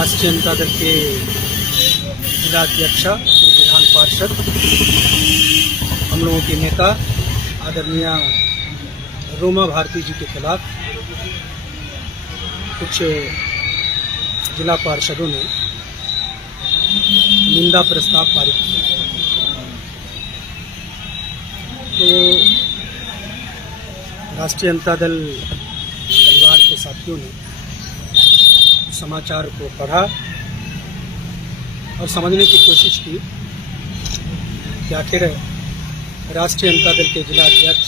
राष्ट्रीय जनता दल के जिलाध्यक्ष विधान पार्षद हम लोगों के नेता आदरणीय रोमा भारती जी के खिलाफ कुछ जिला पार्षदों ने निंदा प्रस्ताव पारित किया। तो राष्ट्रीय जनता दल परिवार के साथियों ने समाचार को पढ़ा और समझने की कोशिश की कि आखिर राष्ट्रीय जनता दल के जिला अध्यक्ष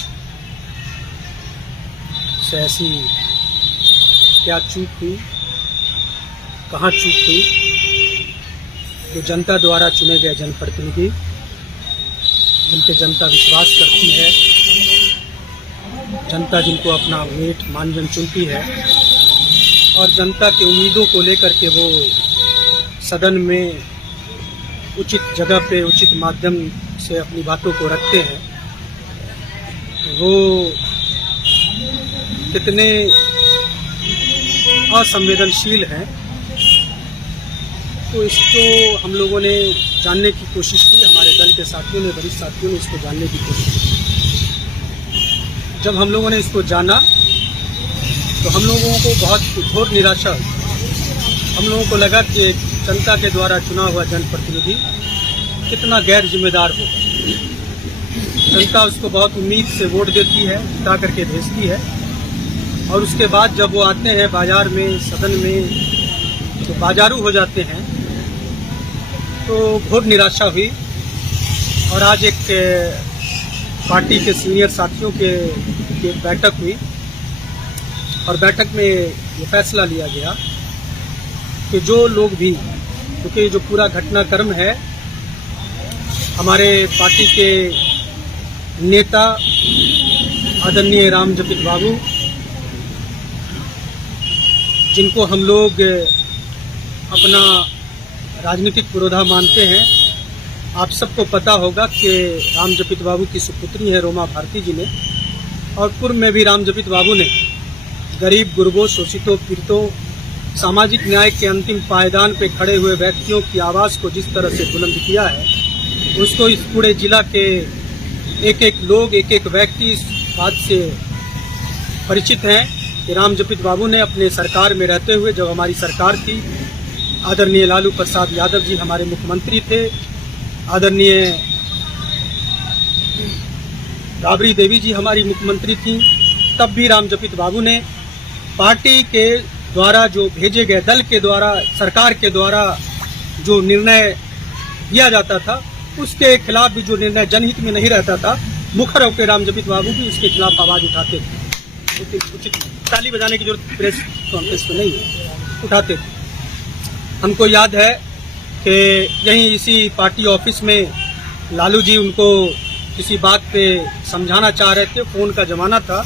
से ऐसी क्या चूक हुई, कहाँ चूक हुई। जो जनता द्वारा चुने गए जनप्रतिनिधि जिन पे जनता विश्वास करती है, जनता जिनको अपना मेट मानजन चुनती है और जनता की उम्मीदों को लेकर के वो सदन में उचित जगह पे उचित माध्यम से अपनी बातों को रखते हैं, वो कितने असंवेदनशील हैं। तो इसको हम लोगों ने जानने की कोशिश की, हमारे दल के साथियों ने, वरिष्ठ साथियों ने इसको जानने की कोशिश की। जब हम लोगों ने इसको जाना तो हम लोगों को बहुत घोर निराशा हुई। हम लोगों को लगा कि जनता के द्वारा चुना हुआ जनप्रतिनिधि कितना गैर जिम्मेदार हो। जनता उसको बहुत उम्मीद से वोट देती है, जिता करके भेजती है और उसके बाद जब वो आते हैं बाजार में, सदन में, तो बाजारू हो जाते हैं। तो घोर निराशा हुई और आज एक पार्टी के सीनियर साथियों के बैठक हुई और बैठक में ये फैसला लिया गया कि जो लोग भी, क्योंकि जो पूरा घटनाक्रम है, हमारे पार्टी के नेता आदरणीय रामजपित बाबू, जिनको हम लोग अपना राजनीतिक पुरोधा मानते हैं। आप सबको पता होगा कि रामजपित बाबू की सुपुत्री है रोमा भारती जी ने, और पूर्व में भी रामजपित बाबू ने गरीब गुरबों, शोषितों, पीड़ितों, सामाजिक न्याय के अंतिम पायदान पे खड़े हुए व्यक्तियों की आवाज़ को जिस तरह से बुलंद किया है, उसको इस पूरे जिला के एक एक लोग, एक एक व्यक्ति इस बात से परिचित हैं कि रामजपित बाबू ने अपने सरकार में रहते हुए, जब हमारी सरकार थी, आदरणीय लालू प्रसाद यादव जी हमारे मुख्यमंत्री थे, आदरणीय राबड़ी देवी जी हमारी मुख्यमंत्री थी, तब भी रामजपित बाबू ने पार्टी के द्वारा जो भेजे गए, दल के द्वारा, सरकार के द्वारा जो निर्णय दिया जाता था, उसके खिलाफ भी, जो निर्णय जनहित में नहीं रहता था, मुखर होकर रामजपित बाबू भी उसके खिलाफ आवाज उठाते थे। उचित ताली बजाने की जरूरत प्रेस कॉन्फ्रेंस में नहीं उठाते थे। हमको याद है कि यहीं इसी पार्टी ऑफिस में लालू जी उनको किसी बात पे समझाना चाह रहे थे, फोन का जमाना था,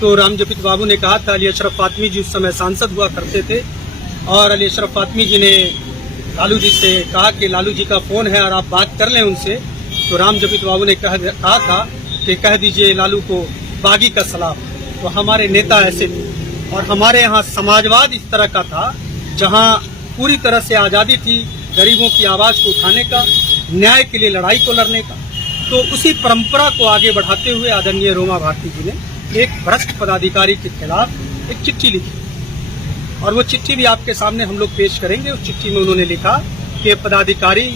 तो रामजपित बाबू ने कहा था, अली अशरफ फातमी जी उस समय सांसद हुआ करते थे, और अली अशरफ फातमी जी ने लालू जी से कहा कि लालू जी का फोन है और आप बात कर लें उनसे। तो रामजपित बाबू ने कहा था कि कह दीजिए लालू को बागी का सलाम। तो हमारे नेता ऐसे थे और हमारे यहाँ समाजवाद इस तरह का था जहाँ पूरी तरह से आज़ादी थी गरीबों की आवाज़ को उठाने का, न्याय के लिए लड़ाई को लड़ने का। तो उसी परंपरा को आगे बढ़ाते हुए आदरणीय रोमा भारती जी ने एक भ्रष्ट पदाधिकारी के खिलाफ एक चिट्ठी लिखी और वो चिट्ठी भी आपके सामने हम लोग पेश करेंगे। उस चिट्ठी में उन्होंने लिखा कि पदाधिकारी,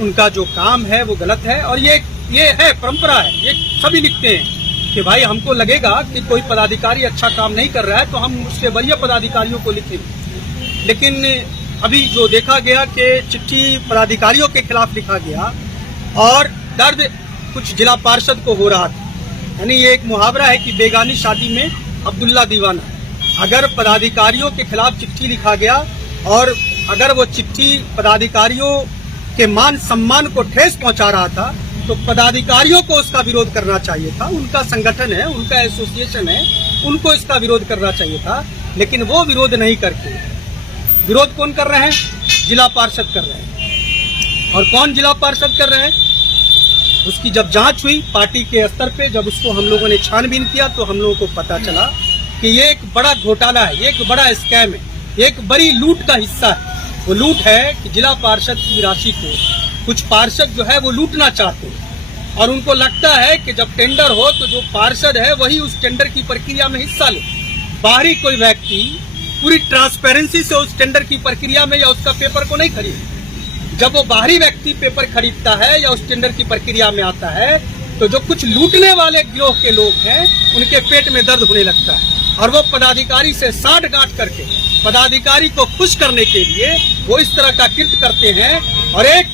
उनका जो काम है वो गलत है, और ये है परंपरा है, ये सभी लिखते हैं कि भाई हमको लगेगा कि कोई पदाधिकारी अच्छा काम नहीं कर रहा है तो हम उसके वरीय पदाधिकारियों को लिखेंगे। लेकिन अभी जो देखा गया कि चिट्ठी पदाधिकारियों के खिलाफ लिखा गया और दर्द कुछ जिला पार्षद को हो रहा था। यानी ये एक मुहावरा है कि बेगानी शादी में अब्दुल्ला दीवाना। अगर पदाधिकारियों के खिलाफ चिट्ठी लिखा गया और अगर वो चिट्ठी पदाधिकारियों के मान सम्मान को ठेस पहुंचा रहा था, तो पदाधिकारियों को उसका विरोध करना चाहिए था। उनका संगठन है, उनका एसोसिएशन है, उनको इसका विरोध करना चाहिए था। लेकिन वो विरोध नहीं करके, विरोध कौन कर रहे हैं? जिला पार्षद कर रहे हैं। और कौन जिला पार्षद कर रहे हैं? उसकी जब जांच हुई पार्टी के स्तर पे, जब उसको हम लोगों ने छानबीन किया, तो हम लोगों को पता चला कि ये एक बड़ा घोटाला है, ये एक बड़ा स्कैम है। एक बड़ी लूट का हिस्सा है। वो लूट है कि जिला पार्षद की राशि को कुछ पार्षद जो है वो लूटना चाहते हैं और उनको लगता है कि जब टेंडर हो तो जो पार्षद है वही उस टेंडर की प्रक्रिया में हिस्सा ले। बाहरी कोई व्यक्ति पूरी ट्रांसपेरेंसी से उस टेंडर की प्रक्रिया में या उसका पेपर को नहीं खरीदे। जब वो बाहरी व्यक्ति पेपर खरीदता है या उस टेंडर की प्रक्रिया में आता है तो जो कुछ लूटने वाले गिरोह के लोग हैं उनके पेट में दर्द होने लगता है और वो पदाधिकारी से साठ गांठ करके पदाधिकारी को खुश करने के लिए वो इस तरह का कृत्य करते हैं। और एक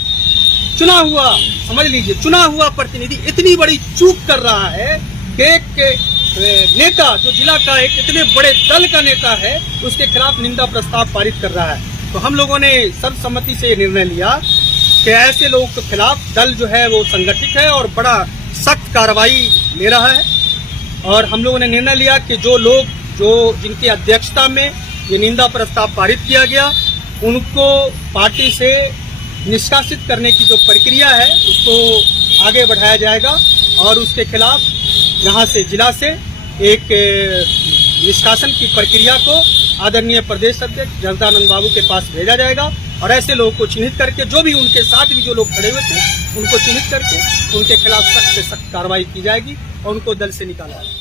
चुना हुआ, समझ लीजिए, चुना हुआ प्रतिनिधि इतनी बड़ी चूक कर रहा है कि एक नेता जो जिला का एक इतने बड़े दल का नेता है उसके खिलाफ निंदा प्रस्ताव पारित कर रहा है। तो हम लोगों ने सर्वसम्मति से निर्णय लिया कि ऐसे लोगों के खिलाफ दल जो है वो संगठित है और बड़ा सख्त कार्रवाई ले रहा है। और हम लोगों ने निर्णय लिया कि जो लोग जिनकी अध्यक्षता में ये निंदा प्रस्ताव पारित किया गया उनको पार्टी से निष्कासित करने की जो प्रक्रिया है उसको आगे बढ़ाया जाएगा और उसके खिलाफ यहाँ से जिला से एक निष्कासन की प्रक्रिया को आदरणीय प्रदेश अध्यक्ष जगदानंद बाबू के पास भेजा जाएगा और ऐसे लोगों को चिन्हित करके जो भी उनके साथ भी जो लोग खड़े हुए थे उनको चिन्हित करके उनके खिलाफ सख्त से सख्त कार्रवाई की जाएगी और उनको दल से निकाला जाएगा।